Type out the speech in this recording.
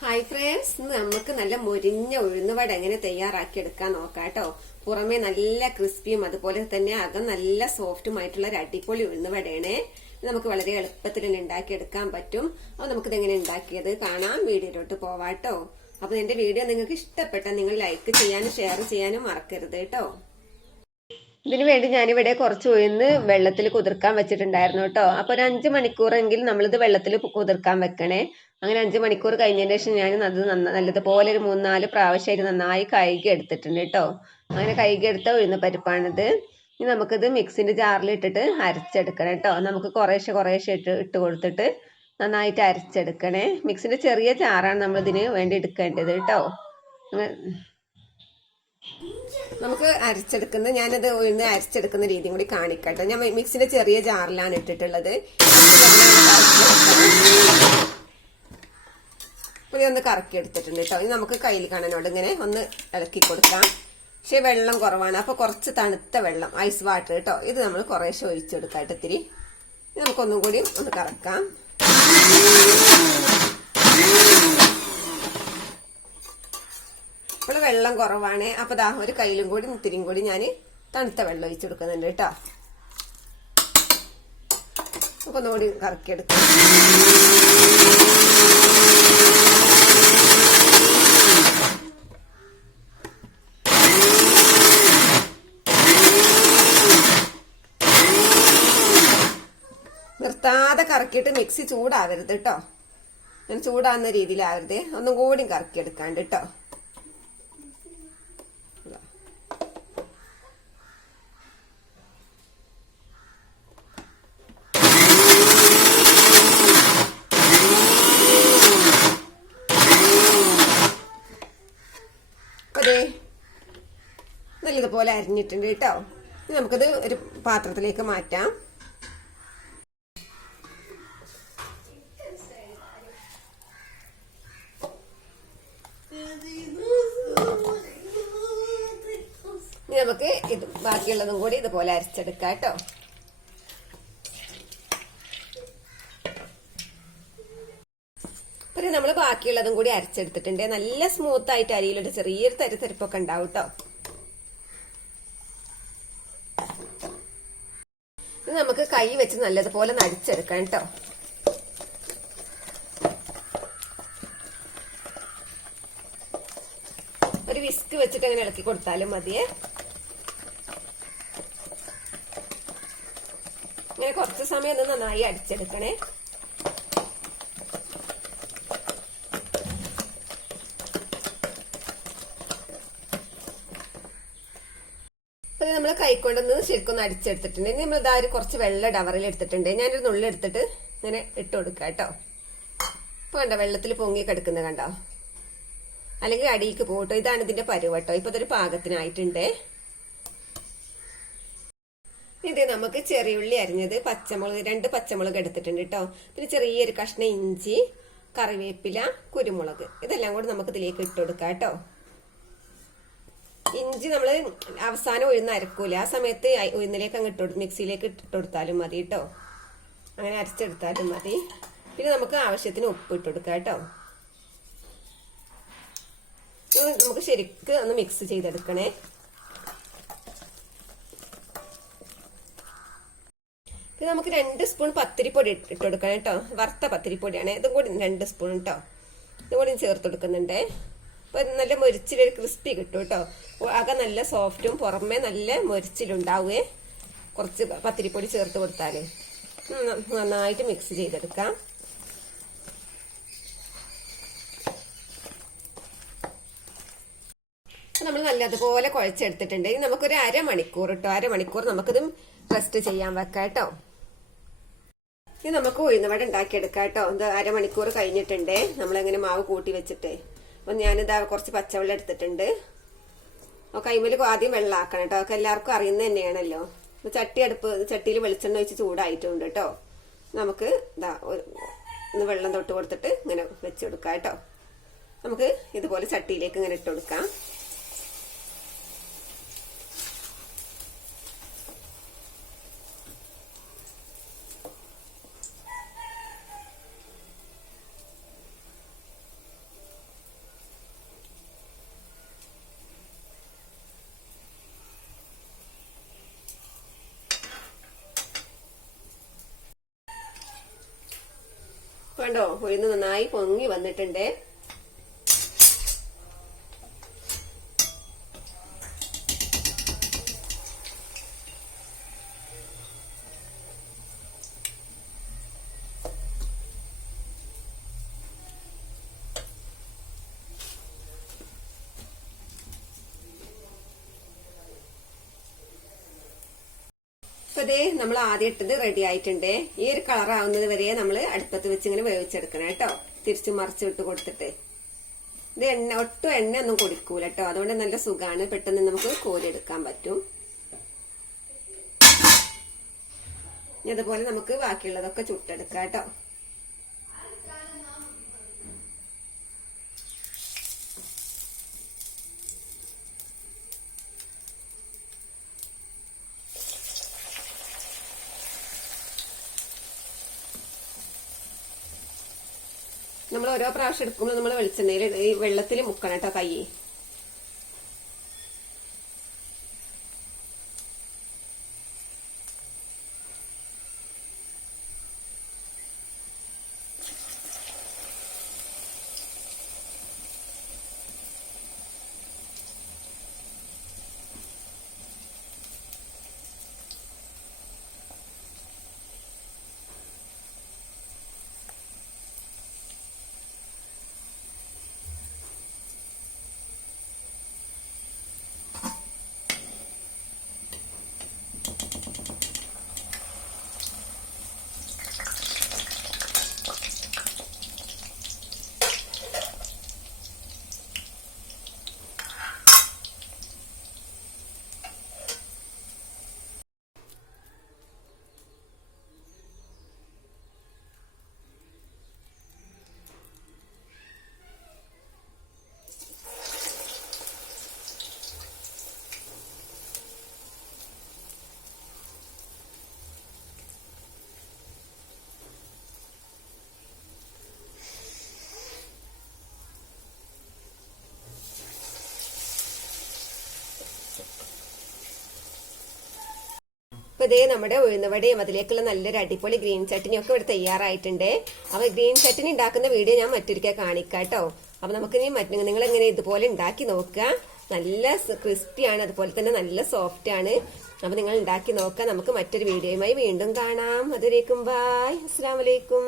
Hi friends, ഇന്ന് നമുക്ക് നല്ല മൊരിഞ്ഞ ഉഴുന്നുവട എങ്ങനെ തയ്യാറാക്കി എടുക്കാൻ നോക്കാം കേട്ടോ. പുറമെ നല്ല ക്രിസ്പിയും അതുപോലെ തന്നെ അകം നല്ല സോഫ്റ്റുമായിട്ടുള്ള ഒരു അടിപൊളി ഉഴുന്നുവടയാണ്. നമുക്ക് വളരെ എളുപ്പത്തിൽ തന്നെ ഉണ്ടാക്കിയെടുക്കാൻ പറ്റും. അപ്പൊ നമുക്കിത് എങ്ങനെ ഉണ്ടാക്കിയത് കാണാം. വീഡിയോയിലോട്ട് പോവാട്ടോ. അപ്പൊ എന്റെ വീഡിയോ നിങ്ങൾക്ക് ഇഷ്ടപ്പെട്ടാൽ നിങ്ങൾ ലൈക്ക് ചെയ്യാനും ഷെയർ ചെയ്യാനും മറക്കരുത് കേട്ടോ. ഇതിനു വേണ്ടി ഞാനിവിടെ കുറച്ച് ഉഴുന്ന് വെള്ളത്തിൽ കുതിർക്കാൻ വെച്ചിട്ടുണ്ടായിരുന്നു കേട്ടോ. അപ്പൊ ഒരു 5 മണിക്കൂറെങ്കിലും നമ്മളിത് വെള്ളത്തിൽ കുതിർക്കാൻ വെക്കണേ. അങ്ങനെ 5 മണിക്കൂർ കഴിഞ്ഞതിന് ശേഷം ഞാൻ അത് നല്ലതുപോലെ ഒരു 3-4 പ്രാവശ്യമായിട്ട് നന്നായി കഴുകി എടുത്തിട്ടുണ്ട് കേട്ടോ. അങ്ങനെ കഴുകി എടുത്ത ഉഴുന്ന് പരിപ്പാണിത്. ഇനി നമുക്കിത് മിക്സിന്റെ ജാറിൽ ഇട്ടിട്ട് അരച്ചെടുക്കണം കേട്ടോ. നമുക്ക് കുറേശ്ശെ ഇട്ട് കൊടുത്തിട്ട് നന്നായിട്ട് അരച്ചെടുക്കണേ. മിക്സിന്റെ ചെറിയ ജാറാണ് നമ്മൾ ഇതിന് വേണ്ടി എടുക്കേണ്ടത് കേട്ടോ. നമുക്ക് അരച്ചെടുക്കുന്നത് ഞാനത് ഉഴുന്ന് അരച്ചെടുക്കുന്ന രീതിയും കൂടി കാണിക്കട്ടെ. ഞാൻ മിക്സിന്റെ ചെറിയ ജാറിലാണ് ഇട്ടിട്ടുള്ളത്. ഒന്ന് കറക്കി എടുത്തിട്ടുണ്ട് കേട്ടോ. ഇനി നമുക്ക് കയ്യിൽ കാണാനോട് ഇങ്ങനെ ഒന്ന് ഇളക്കി കൊടുക്കാം. പക്ഷെ വെള്ളം കുറവാണ്, അപ്പൊ കുറച്ച് തണുത്ത വെള്ളം, ഐസ് വാട്ടർ കേട്ടോ. ഇത് നമ്മൾ കുറേശ്ശെ ഒഴിച്ചെടുക്കാട്ട് ഇത്തിരി. നമുക്കൊന്നും കൂടി ഒന്ന് കറക്കാം. ഇപ്പോൾ വെള്ളം കുറവാണ്, അപ്പൊ ദാ ഒരു കയ്യിലും കൂടി ഇത്തിരിയും കൂടി ഞാൻ തണുത്ത വെള്ളം ഒഴിച്ചു കൊടുക്കുന്നുണ്ട് കേട്ടോ. നമുക്ക് ഒന്നുകൂടി കറക്കിയെടുക്കാം. നിർത്താതെ കറക്കിയിട്ട് മിക്സി ചൂടാവരുത് കേട്ടോ. ഞാൻ ചൂടാവുന്ന രീതിയിലാവരുത്. ഒന്നും കൂടി കറക്കിയെടുക്കാണ്ട് കേട്ടോ. അതെ, നല്ലതുപോലെ അരിഞ്ഞിട്ടുണ്ട് കേട്ടോ. ഇനി നമുക്കത് ഒരു പാത്രത്തിലേക്ക് മാറ്റാം. ഇനി നമുക്ക് ഇത് ബാക്കിയുള്ളതും കൂടി ഇതുപോലെ അരച്ചെടുക്കാം കേട്ടോ. പിന്നെ നമ്മൾ ബാക്കിയുള്ളതും കൂടി അരച്ചെടുത്തിട്ടുണ്ട്. നല്ല സ്മൂത്ത് ആയിട്ട് അരിയിലൊരു ചെറിയൊരു തരിപ്പൊക്കെ ഉണ്ടാവും കേട്ടോ. ഇത് നമുക്ക് കൈ വെച്ച് നല്ലതുപോലെ നടിച്ചെടുക്കാം കേട്ടോ. ഒരു വിസ്ക് വെച്ചിട്ട് അങ്ങനെ ഇളക്കി കൊടുത്താലും മതിയേ. ഇങ്ങനെ കുറച്ച് സമയം ഒന്ന് നന്നായി അടിച്ചെടുക്കണേ. അപ്പൊ നമ്മൾ കൈക്കൊണ്ടൊന്ന് ശരിക്കൊന്ന് അടിച്ചെടുത്തിട്ടുണ്ട്. ഇനി നമ്മൾ ഇതാ ഒരു കുറച്ച് വെള്ളം ഡവറിൽ എടുത്തിട്ടുണ്ട്. ഞാനൊരു നുള്ളി എടുത്തിട്ട് ഇങ്ങനെ ഇട്ട് കൊടുക്കാം കേട്ടോ. ഇപ്പൊ കണ്ടോ, വെള്ളത്തിൽ പൊങ്ങി കിടക്കുന്നത് കണ്ടോ, അല്ലെങ്കിൽ അടിയിക്ക് പോട്ടോ. ഇതാണ് ഇതിന്റെ പരുവട്ടോ. ഇപ്പൊ ഇതൊരു പാകത്തിനായിട്ടുണ്ട്. ഇത് നമുക്ക് ചെറിയുള്ളി അരിഞ്ഞത്, പച്ചമുളക് 2 പച്ചമുളക് എടുത്തിട്ടുണ്ട് കേട്ടോ. പിന്നെ ചെറിയൊരു കഷ്ണം ഇഞ്ചി, കറിവേപ്പില, കുരുമുളക്, ഇതെല്ലാം കൂടി നമുക്ക് ഇതിലേക്ക് ഇട്ട് കൊടുക്കാം കേട്ടോ. ഇഞ്ചി നമ്മള് അവസാനം ഉഴുന്ന് അരക്കൂല, ആ സമയത്ത് ഉഴുന്നിലേക്ക് അങ്ങ് മിക്സിയിലേക്ക് ഇട്ട് കൊടുത്താലും മതി കേട്ടോ. അങ്ങനെ അരച്ചെടുത്താലും മതി. പിന്നെ നമുക്ക് ആവശ്യത്തിന് ഉപ്പ് ഇട്ട് കൊടുക്കാം കേട്ടോ. നമുക്ക് ശരിക്ക് ഒന്ന് മിക്സ് ചെയ്തെടുക്കണേ. പിന്നെ നമുക്ക് 2 സ്പൂൺ പത്തിരിപ്പൊടി ഇട്ട് കൊടുക്കണം കേട്ടോ. വറുത്ത പത്തിരിപ്പൊടിയാണ്. ഇതും കൂടി 2 സ്പൂൺ കേട്ടോ. ഇതും കൂടി ചേർത്ത് കൊടുക്കുന്നുണ്ട്. അപ്പൊ നല്ല മൊരിച്ചിലൊരു ക്രിസ്പി കിട്ടും കേട്ടോ. അകം നല്ല സോഫ്റ്റും പുറമെ നല്ല മൊരിച്ചിലുണ്ടാവുകയെ കുറച്ച് പത്തിരിപ്പൊടി ചേർത്ത് കൊടുത്താല്. നന്നായിട്ട് മിക്സ് ചെയ്തെടുക്കാം. നമ്മൾ നല്ലതുപോലെ കുഴച്ചെടുത്തിട്ടുണ്ട്. ഇനി നമുക്കൊരു അരമണിക്കൂർ കേട്ടോ, അരമണിക്കൂർ നമുക്കിത് റെസ്റ്റ് ചെയ്യാൻ വെക്കാം കേട്ടോ. ഇനി നമുക്ക് ഉഴുന്നുവട ഉണ്ടാക്കിയെടുക്കാം കേട്ടോ. ഇത് അരമണിക്കൂർ കഴിഞ്ഞിട്ടുണ്ട് നമ്മളെങ്ങനെ മാവ് കൂട്ടി വെച്ചിട്ട്. അപ്പൊ ഞാനിതാ കുറച്ച് പച്ചവെള്ളം എടുത്തിട്ടുണ്ട്. കൈമേൽ ആദ്യം വെള്ളമാക്കണം കേട്ടോ. ഒക്കെ എല്ലാവർക്കും അറിയുന്നത് തന്നെയാണല്ലോ. ചട്ടിയിൽ വെളിച്ചെണ്ണ ഒഴിച്ച് ചൂടായിട്ടുണ്ട് കേട്ടോ. നമുക്ക് ഇതാ ഒന്ന് വെള്ളം തൊട്ട് കൊടുത്തിട്ട് ഇങ്ങനെ വെച്ച് കൊടുക്കാം കേട്ടോ. നമുക്ക് ഇതുപോലെ ചട്ടിയിലേക്ക് ഇങ്ങനെ ഇട്ട് കൊടുക്കാം. കണ്ടോ ഉഴുന്ന് നന്നായി പൊങ്ങി വന്നിട്ടുണ്ട്. അപ്പൊ ഇതേ നമ്മൾ ആദ്യം ഇട്ടത് റെഡി ആയിട്ടുണ്ട്. ഈ ഒരു കളർ ആവുന്നത് വരെ നമ്മൾ അടുപ്പത്ത് വെച്ച് ഇങ്ങനെ വേവിച്ചെടുക്കണം കേട്ടോ. തിരിച്ചു മറിച്ച് വിട്ട് കൊടുത്തിട്ട് ഇത് ഒട്ടും എണ്ണ ഒന്നും കൊടുക്കൂല കേട്ടോ. അതുകൊണ്ട് നല്ല സുഖമാണ്, പെട്ടെന്ന് നമുക്ക് കോരിയെടുക്കാൻ പറ്റും. അതുപോലെ നമുക്ക് ബാക്കിയുള്ളതൊക്കെ ചുട്ടെടുക്കാം കേട്ടോ. നമ്മൾ ഓരോ പ്രാവശ്യം എടുക്കുമ്പോൾ നമ്മൾ വെളിച്ചെണ്ണയിൽ ഈ വെള്ളത്തിൽ മുക്കണം കേട്ടോ കൈ. അപ്പൊ ഇതേ നമ്മുടെ ഉഴുന്നവടയും അതിലേക്കുള്ള നല്ലൊരു അടിപൊളി ഗ്രീൻ ചട്നിയും ഒക്കെ ഇവിടെ തയ്യാറായിട്ടുണ്ട്. അപ്പൊ ഗ്രീൻ ചട്നി ഉണ്ടാക്കുന്ന വീഡിയോ ഞാൻ മറ്റൊരിക്കൽ കാണിക്കാം കേട്ടോ. അപ്പൊ നമുക്ക് ഇനി നിങ്ങൾ എങ്ങനെ ഇതുപോലെ ഉണ്ടാക്കി നോക്കുക. നല്ല ക്രിസ്പിയാണ്, അതുപോലെ തന്നെ നല്ല സോഫ്റ്റ് ആണ്. അപ്പൊ നിങ്ങൾ ഉണ്ടാക്കി നോക്കുക. നമുക്ക് മറ്റൊരു വീഡിയോയുമായി വീണ്ടും കാണാം. അതുവരേക്കും ബൈ, അസ്സലാമു അലൈക്കും.